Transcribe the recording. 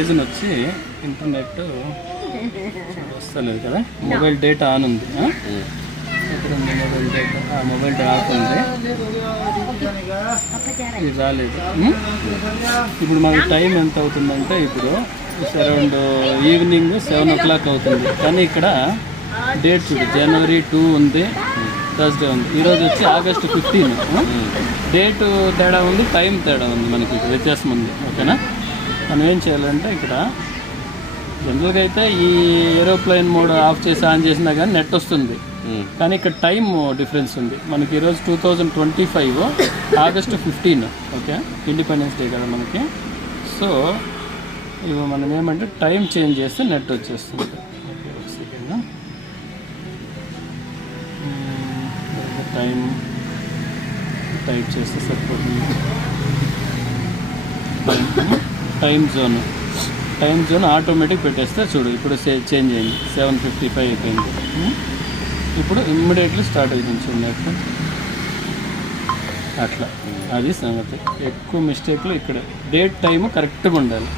Reason వచ్చి internet వస్తలేదు కదా, మొబైల్ డేటా ఆన్ ఉంది. ఇక్కడ ఉంది mobile data, mobile data of ఉంది, ఇది రాలేదు. ఇప్పుడు మనకి టైం ఎంత అవుతుందంటే ఇప్పుడు అరౌండ్ ఈవినింగ్ 7 o'clock అవుతుంది. కానీ ఇక్కడ డేట్ చూడు, January 2 ఉంది, థర్స్డే ఉంది. ఈరోజు వచ్చి August 15. డేట్ తేడా ఉంది, టైం తేడా ఉంది, మనకి వ్యత్యాసం ఉంది. ఓకేనా? మనం ఏం చేయాలంటే ఇక్కడ జనరల్గా అయితే ఈ ఏరోప్లేన్ మోడ్ ఆఫ్ చేసి ఆన్ చేసినా కానీ నెట్ వస్తుంది. కానీ ఇక్కడ టైం డిఫరెన్స్ ఉంది. మనకి ఈరోజు 2025 August 15. ఓకే, ఇండిపెండెన్స్ డే కదా మనకి. సో ఇవి మనం ఏమంటే టైం చేంజ్ చేస్తే నెట్ వచ్చేస్తుంది. ఓకే, ఒక సెకండ్. టైం టైప్ చేస్తే సరిపోతుంది. టైం జోన్ ఆటోమేటిక్ పెట్టేస్తే చూడు, ఇప్పుడు చేంజ్ అయింది, 7:55 అయిపోయింది. ఇప్పుడు ఇమ్మీడియట్లీ స్టార్ట్ అవుతుంది చూడండి. అట్లా అది సంగతి. ఎక్కువ మిస్టేక్లు ఇక్కడ. డేట్ టైము కరెక్ట్గా ఉండాలి.